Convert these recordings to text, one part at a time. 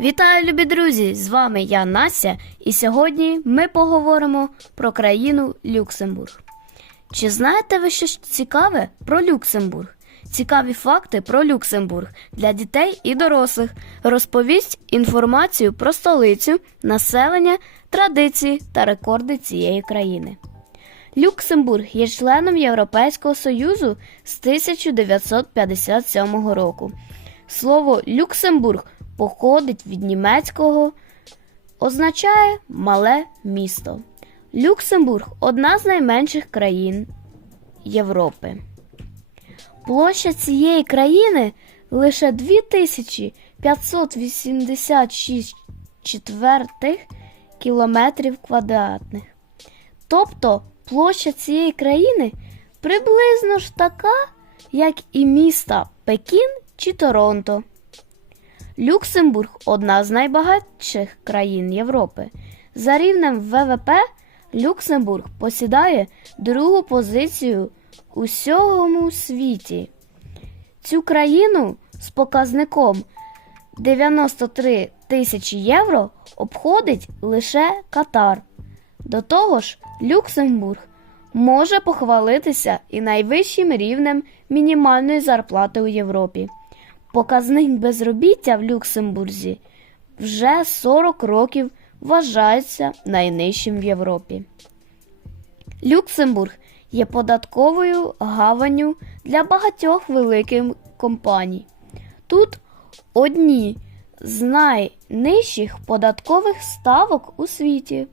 Вітаю, любі друзі! З вами я Настя, і сьогодні ми поговоримо про країну Люксембург. Чи знаєте ви щось цікаве про Люксембург? Цікаві факти про Люксембург для дітей і дорослих. Розповість інформацію про столицю, населення, традиції та рекорди цієї країни. Люксембург є членом Європейського Союзу з 1957 року. Слово Люксембург походить від німецького, означає мале місто. Люксембург одна з найменших країн Європи. Площа цієї країни лише 2586 четвертих кілометрів квадратних. Тобто площа цієї країни приблизно ж така, як і міста Пекін чи Торонто. Люксембург одна з найбагатших країн Європи. За рівнем ВВП Люксембург посідає другу позицію у всьому світі. Цю країну з показником 93 тисячі євро обходить лише Катар. До того ж, Люксембург може похвалитися і найвищим рівнем мінімальної зарплати у Європі. Показник безробіття в Люксембурзі вже 40 років вважається найнижчим в Європі. Люксембург є податковою гаванню для багатьох великих компаній. Тут одні з найнижчих податкових ставок у світі,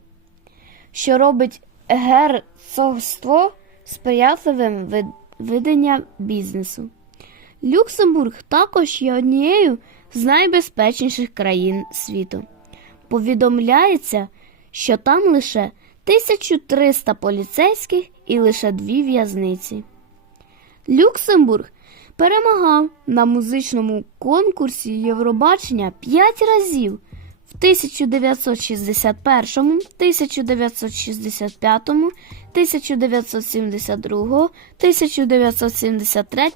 що робить герцогство сприятливим вид- бізнесу. Люксембург також є однією з найбезпечніших країн світу. Повідомляється, що там лише 1300 поліцейських і лише дві в'язниці. Люксембург перемагав на музичному конкурсі Євробачення 5 разів в 1961, 1965, 1972, 1973,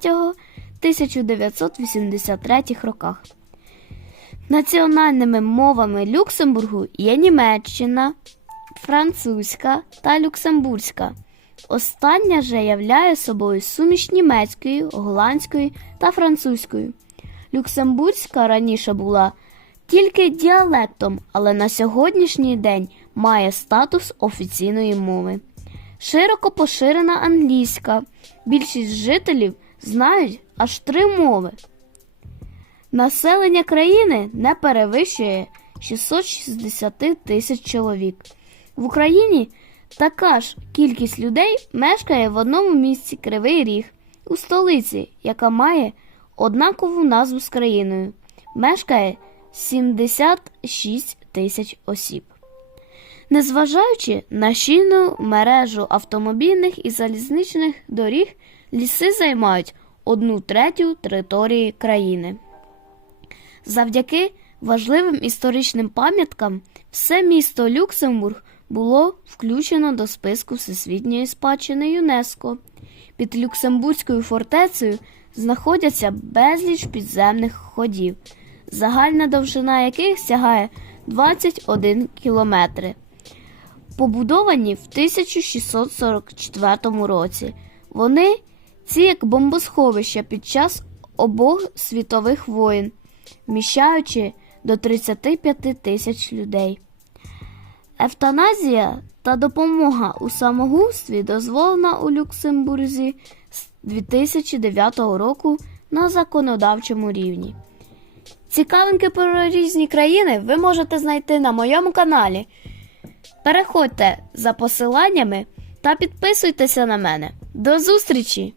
1983 роках. Національними мовами Люксембургу є німеччина, французька та люксембурзька. Остання же являє собою суміш німецької, голландської та французької. Люксембурзька раніше була тільки діалектом, але на сьогоднішній день має статус офіційної мови. Широко поширена англійська. Більшість жителів знають аж три мови. Населення країни не перевищує 660 тисяч чоловік. В Україні така ж кількість людей мешкає в одному місці Кривий Ріг, у столиці, яка має однакову назву з країною. Мешкає 76 тисяч осіб. Незважаючи на щільну мережу автомобільних і залізничних доріг, ліси займають одну третю території країни. Завдяки важливим історичним пам'яткам все місто Люксембург було включено до списку Всесвітньої спадщини ЮНЕСКО. Під Люксембурзькою фортецею знаходяться безліч підземних ходів, загальна довжина яких сягає 21 кілометри. Побудовані в 1644 році. Вони ці як бомбосховища під час обох світових воєн, вміщаючи до 35 тисяч людей. Евтаназія та допомога у самогубстві дозволена у Люксембурзі з 2009 року на законодавчому рівні. Цікавинки про різні країни ви можете знайти на моєму каналі. Переходьте за посиланнями та підписуйтеся на мене. До зустрічі!